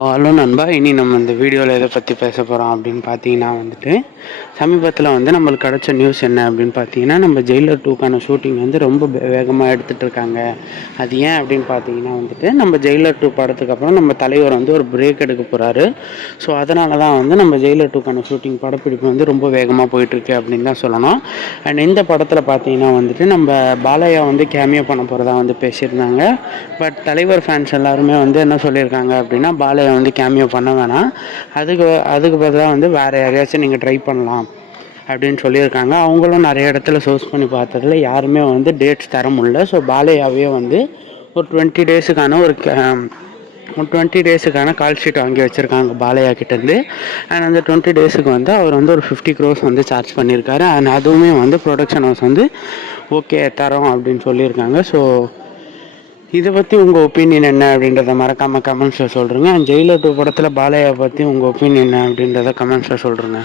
Hello நண்பா இனி நம்ம இந்த வீடியோவில் எதை பற்றி பேச போகிறோம் அப்படின்னு பார்த்தீங்கன்னா வந்துட்டு சமீபத்தில் வந்து நம்மளுக்கு கிடச்ச நியூஸ் என்ன அப்படின்னு பார்த்தீங்கன்னா நம்ம ஜெயிலர் டூக்கான ஷூட்டிங் வந்து ரொம்ப வேகமாக எடுத்துகிட்டு இருக்காங்க. அது ஏன் அப்படின்னு பார்த்தீங்கன்னா வந்துட்டு நம்ம ஜெயிலர் டூ படத்துக்கு அப்புறம் நம்ம தலைவர் வந்து ஒரு பிரேக் எடுக்க போகிறாரு ஸோ அதனால தான் வந்து நம்ம ஜெயிலர் டூக்கான ஷூட்டிங் படப்பிடிப்பு வந்து ரொம்ப வேகமாக போயிட்டுருக்கு அப்படின்னு தான் சொல்லணும். அண்ட் இந்த படத்தில் பார்த்தீங்கன்னா வந்துட்டு நம்ம பாலையா வந்து கேமியோ பண்ண போகிறதா வந்து பேசியிருந்தாங்க. பட் தலைவர் ஃபேன்ஸ் எல்லாருமே வந்து என்ன சொல்லியிருக்காங்க அப்படின்னா பாலையா வந்து கேமியோ பண்ண வேணாம். அதுக்கு அதுக்கு பதிலாக வந்து வேறு யாரையாச்சும் நீங்கள் ட்ரை பண்ணலாம் அப்படின்னு சொல்லியிருக்காங்க. அவங்களும் நிறைய இடத்துல சோர்ஸ் பண்ணி பார்த்ததுல யாருமே வந்து டேட்ஸ் தர முடியல. ஸோ பாலையாவே வந்து ஒரு டுவெண்ட்டி டேஸுக்கான ஒரு ஒரு டுவெண்ட்டி டேஸுக்கான கால் ஷீட் வாங்கி வச்சுருக்காங்க பாலையா கிட்டேருந்து அண்ட் அந்த டுவெண்ட்டி டேஸுக்கு வந்து அவர் வந்து ஒரு ஃபிஃப்டி க்ரோஸ் வந்து சார்ஜ் பண்ணியிருக்காரு. அண்ட் அதுவுமே வந்து ப்ரொடக்ஷன் ஹவுஸ் வந்து ஓகே தரோம் அப்படின்னு சொல்லியிருக்காங்க. ஸோ இதை பற்றி உங்கள் ஒப்பீனியன் என்ன அப்படின்றத மறக்காமல் கமெண்ட்ஸில் சொல்கிறேங்க ஜெயிலர் டூ படத்தில் பாலையா பற்றி உங்கள் ஒப்பீனியன் என்ன அப்படின்றத கமெண்ட்ஸில் சொல்கிறேங்க